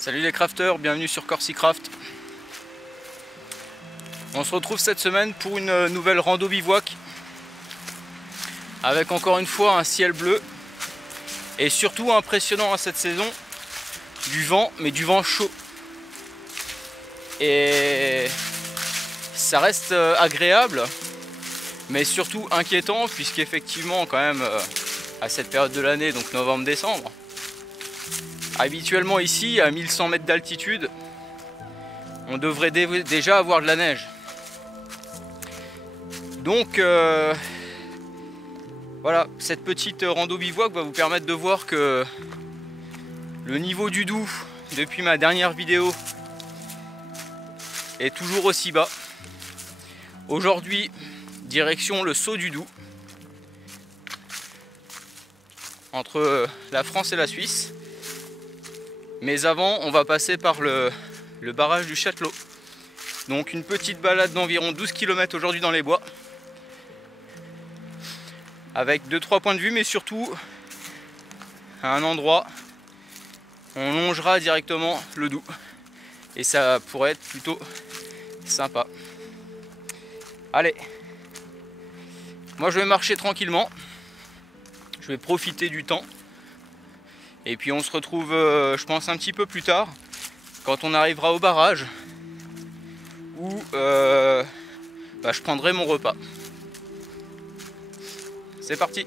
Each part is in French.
Salut les crafters, bienvenue sur CorsiCraft. On se retrouve cette semaine pour une nouvelle rando bivouac avec encore une fois un ciel bleu et surtout impressionnant à cette saison, du vent, mais du vent chaud. Et ça reste agréable, mais surtout inquiétant puisqu'effectivement quand même à cette période de l'année, donc novembre-décembre, habituellement ici à 1100 mètres d'altitude, on devrait déjà avoir de la neige. Donc voilà, cette petite rando bivouac va vous permettre de voir que le niveau du Doubs depuis ma dernière vidéo est toujours aussi bas. Aujourd'hui, direction le Saut du Doubs, entre la France et la Suisse. Mais avant, on va passer par le barrage du Châtelot. Donc une petite balade d'environ 12 km aujourd'hui dans les bois, avec 2-3 points de vue, mais surtout à un endroit on longera directement le Doubs et ça pourrait être plutôt sympa. Allez, moi je vais marcher tranquillement, je vais profiter du temps et puis on se retrouve je pense un petit peu plus tard quand on arrivera au barrage où je prendrai mon repas. C'est parti.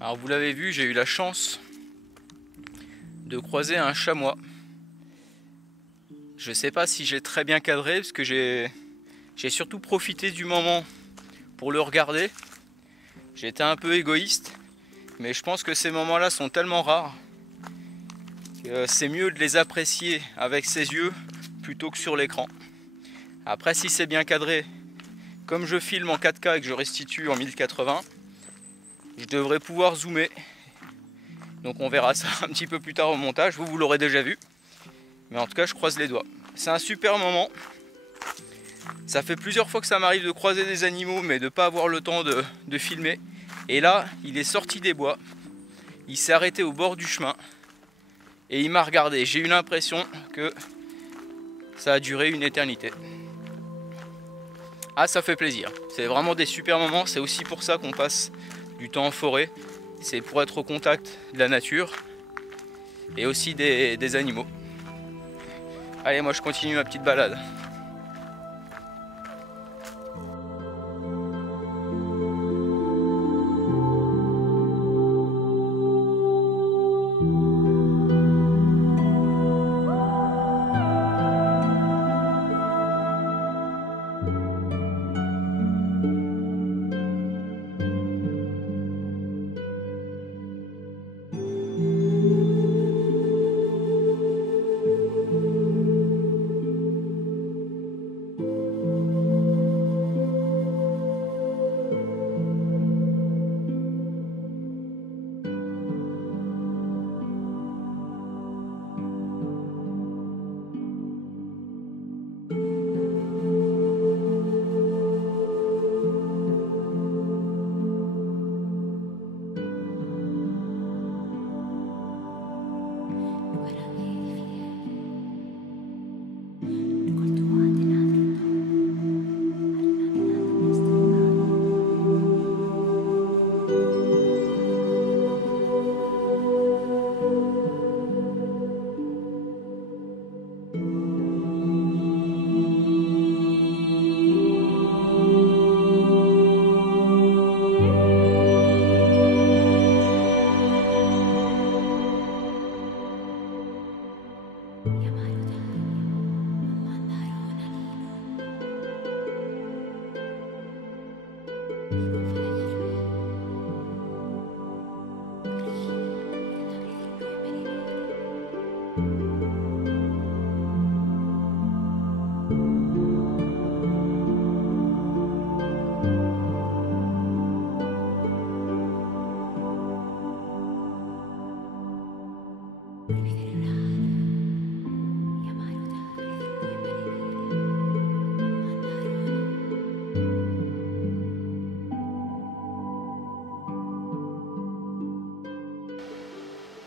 Alors vous l'avez vu, j'ai eu la chance de croiser un chamois. Je sais pas si j'ai très bien cadré parce que j'ai surtout profité du moment pour le regarder. J'ai été un peu égoïste, mais je pense que ces moments-là sont tellement rares que c'est mieux de les apprécier avec ses yeux plutôt que sur l'écran. Après, si c'est bien cadré, comme je filme en 4K et que je restitue en 1080, je devrais pouvoir zoomer. Donc on verra ça un petit peu plus tard au montage. Vous l'aurez déjà vu. Mais en tout cas, je croise les doigts. C'est un super moment. Ça fait plusieurs fois que ça m'arrive de croiser des animaux, mais de ne pas avoir le temps de filmer. Et là, il est sorti des bois. Il s'est arrêté au bord du chemin. Et il m'a regardé. J'ai eu l'impression que ça a duré une éternité. Ah, ça fait plaisir. C'est vraiment des super moments. C'est aussi pour ça qu'on passe du temps en forêt, c'est pour être au contact de la nature et aussi des animaux. Allez, moi je continue ma petite balade.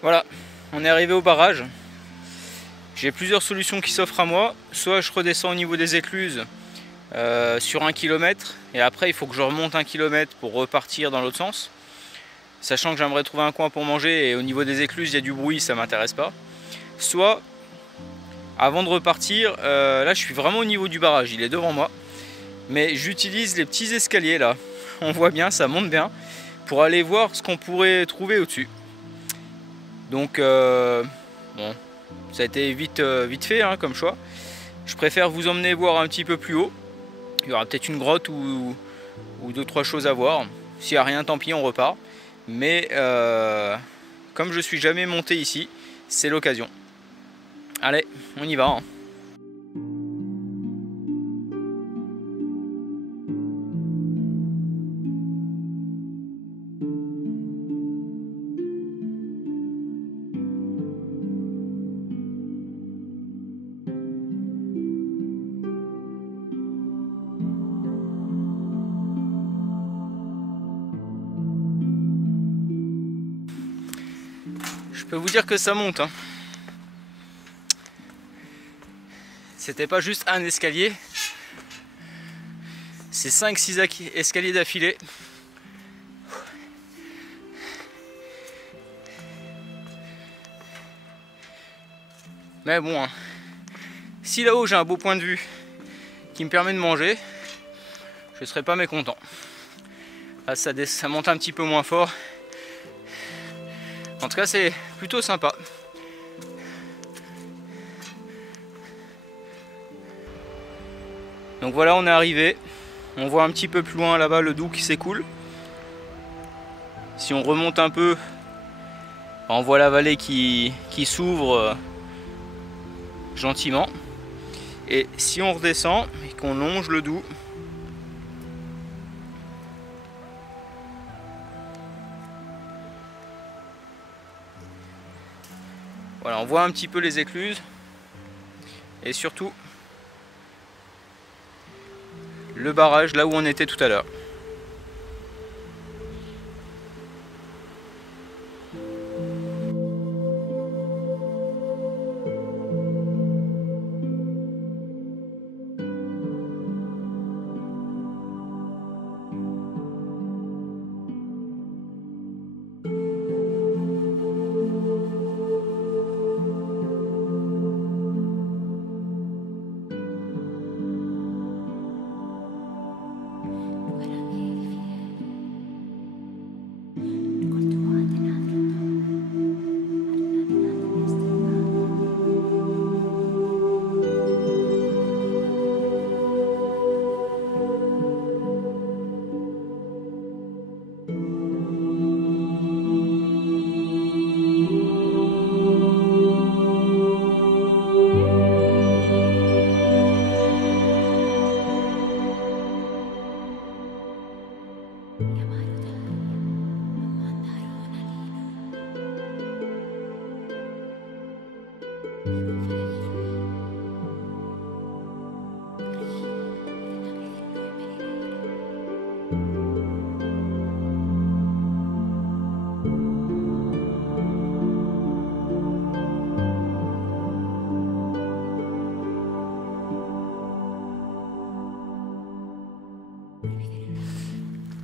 Voilà, on est arrivé au barrage. J'ai plusieurs solutions qui s'offrent à moi. Soit je redescends au niveau des écluses sur 1 km et après il faut que je remonte 1 km pour repartir dans l'autre sens. Sachant que j'aimerais trouver un coin pour manger et au niveau des écluses il y a du bruit, ça m'intéresse pas. Soit avant de repartir, là je suis vraiment au niveau du barrage, il est devant moi. Mais j'utilise les petits escaliers là, on voit bien, ça monte bien, pour aller voir ce qu'on pourrait trouver au-dessus. Donc bon, ça a été vite fait hein, comme choix. Je préfère vous emmener voir un petit peu plus haut. Il y aura peut-être une grotte ou 2-3 choses à voir. S'il n'y a rien, tant pis, on repart. Mais comme je suis jamais monté ici, c'est l'occasion. Allez, on y va hein. Je peux vous dire que ça monte hein. C'était pas juste un escalier, c'est 5-6 escaliers d'affilée. Mais bon hein, si là-haut j'ai un beau point de vue qui me permet de manger, je serais pas mécontent. Là ça monte un petit peu moins fort. En tout cas c'est plutôt sympa. Donc voilà, on est arrivé. On voit un petit peu plus loin là-bas le Doubs qui s'écoule. Si on remonte un peu, on voit la vallée qui s'ouvre gentiment. Et si on redescend et qu'on longe le Doubs, voilà, on voit un petit peu les écluses et surtout le barrage là où on était tout à l'heure.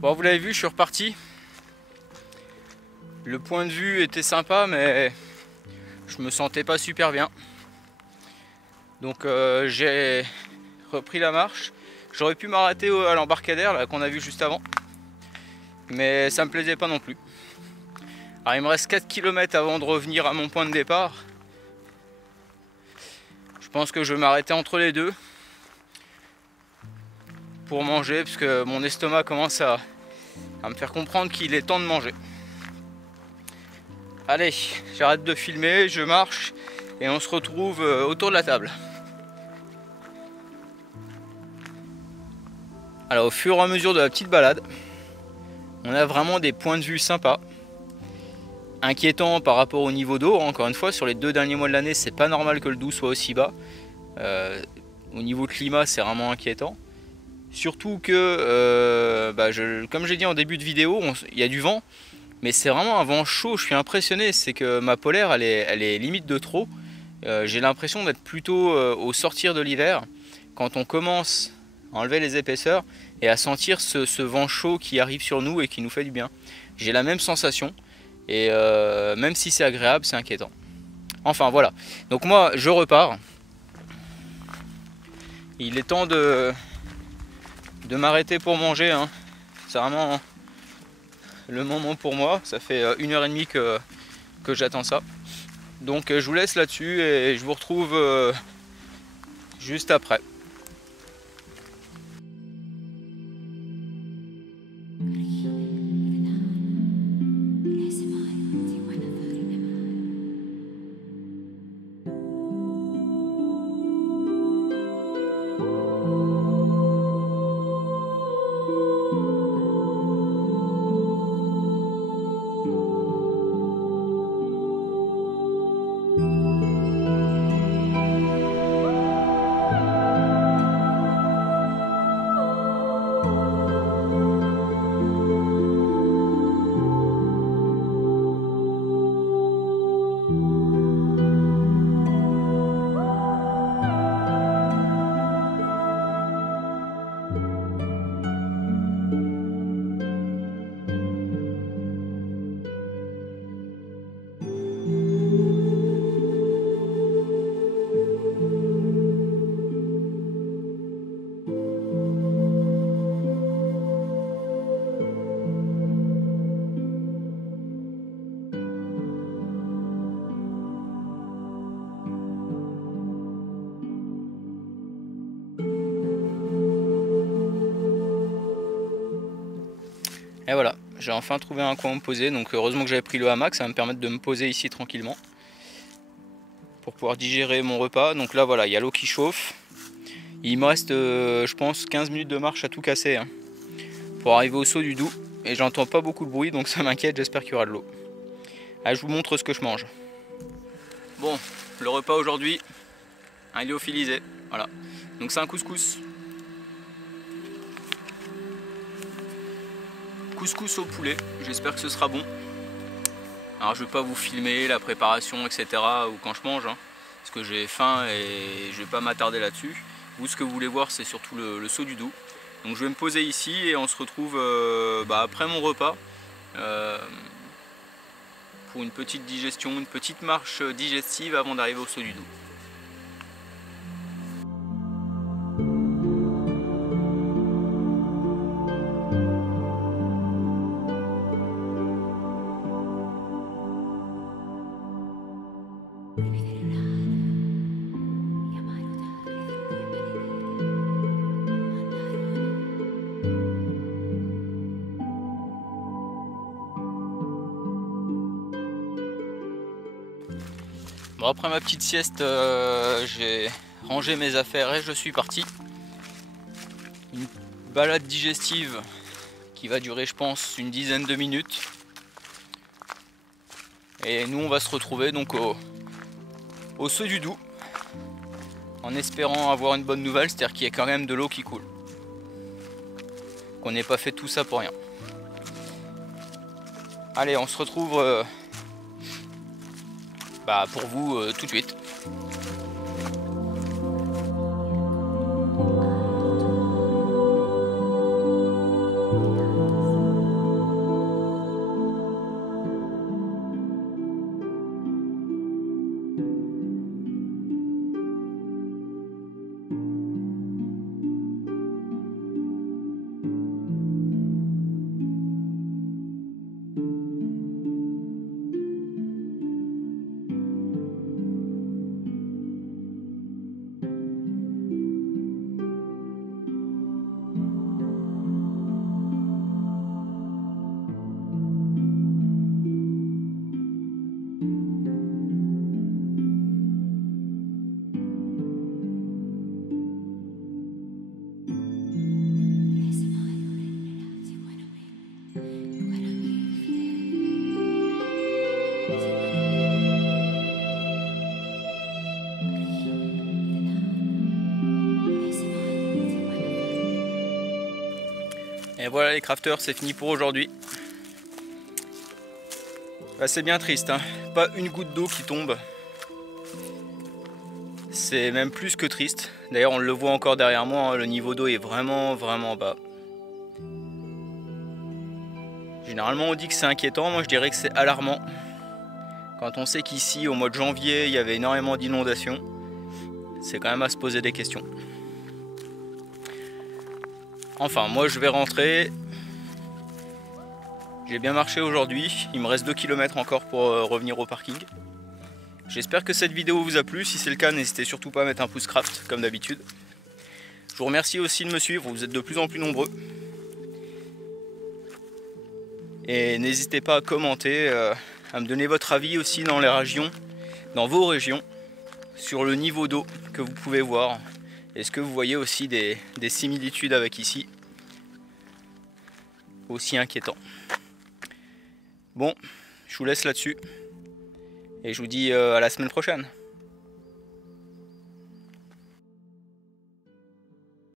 Bon, vous l'avez vu, je suis reparti. Le point de vue était sympa, mais je me sentais pas super bien. Donc j'ai repris la marche. J'aurais pu m'arrêter à l'embarcadère qu'on a vu juste avant, mais ça me plaisait pas non plus. Alors il me reste 4 km avant de revenir à mon point de départ. Je pense que je vais m'arrêter entre les deux pour manger, parce que mon estomac commence à à me faire comprendre qu'il est temps de manger. Allez, j'arrête de filmer, je marche et on se retrouve autour de la table. Alors au fur et à mesure de la petite balade, on a vraiment des points de vue sympas. Inquiétant par rapport au niveau d'eau, encore une fois, sur les 2 derniers mois de l'année, c'est pas normal que le Doubs soit aussi bas. Au niveau climat, c'est vraiment inquiétant. Surtout que, comme j'ai dit en début de vidéo, il y a du vent, mais c'est vraiment un vent chaud. Je suis impressionné, c'est que ma polaire, elle est limite de trop. J'ai l'impression d'être plutôt au sortir de l'hiver, quand on commence à enlever les épaisseurs et à sentir ce vent chaud qui arrive sur nous et qui nous fait du bien. J'ai la même sensation. Et même si c'est agréable, c'est inquiétant. Enfin voilà, donc moi je repars. Il est temps de m'arrêter pour manger, hein. C'est vraiment le moment pour moi. Ça fait 1h30 que j'attends ça. Donc je vous laisse là-dessus et je vous retrouve juste après. Et voilà, j'ai enfin trouvé un coin où me poser, donc heureusement que j'avais pris le hamac, ça va me permettre de me poser ici tranquillement pour pouvoir digérer mon repas. Donc là voilà, il y a l'eau qui chauffe. Il me reste je pense 15 minutes de marche à tout casser hein, pour arriver au saut du Doubs. Et j'entends pas beaucoup de bruit donc ça m'inquiète, j'espère qu'il y aura de l'eau. Allez, je vous montre ce que je mange. Bon, le repas aujourd'hui, un lyophilisé, voilà. Donc c'est un couscous. Couscous au poulet, j'espère que ce sera bon. Alors je vais pas vous filmer la préparation etc ou quand je mange hein, parce que j'ai faim et je vais pas m'attarder là-dessus. Vous ce que vous voulez voir c'est surtout le saut du Doubs. Donc je vais me poser ici et on se retrouve après mon repas pour une petite digestion, une petite marche digestive avant d'arriver au saut du Doubs. Bon, après ma petite sieste, j'ai rangé mes affaires et je suis parti. Une balade digestive qui va durer je pense une dizaine de minutes. Et nous on va se retrouver donc au saut du Doubs en espérant avoir une bonne nouvelle, c'est-à-dire qu'il y a quand même de l'eau qui coule. Qu'on n'ait pas fait tout ça pour rien. Allez, on se retrouve pour vous tout de suite. Et voilà les crafters, c'est fini pour aujourd'hui. Bah, c'est bien triste, hein. Pas une goutte d'eau qui tombe. C'est même plus que triste. D'ailleurs on le voit encore derrière moi, hein, le niveau d'eau est vraiment bas. Généralement on dit que c'est inquiétant, moi je dirais que c'est alarmant. Quand on sait qu'ici au mois de janvier il y avait énormément d'inondations, c'est quand même à se poser des questions. Enfin moi je vais rentrer. J'ai bien marché aujourd'hui, il me reste 2 km encore pour revenir au parking. J'espère que cette vidéo vous a plu, si c'est le cas n'hésitez surtout pas à mettre un pouce craft comme d'habitude. Je vous remercie aussi de me suivre, vous êtes de plus en plus nombreux. Et n'hésitez pas à commenter, à me donner votre avis aussi dans les régions, dans vos régions, sur le niveau d'eau que vous pouvez voir. Est-ce que vous voyez aussi des similitudes avec ici, aussi inquiétant. Bon, je vous laisse là-dessus et je vous dis à la semaine prochaine.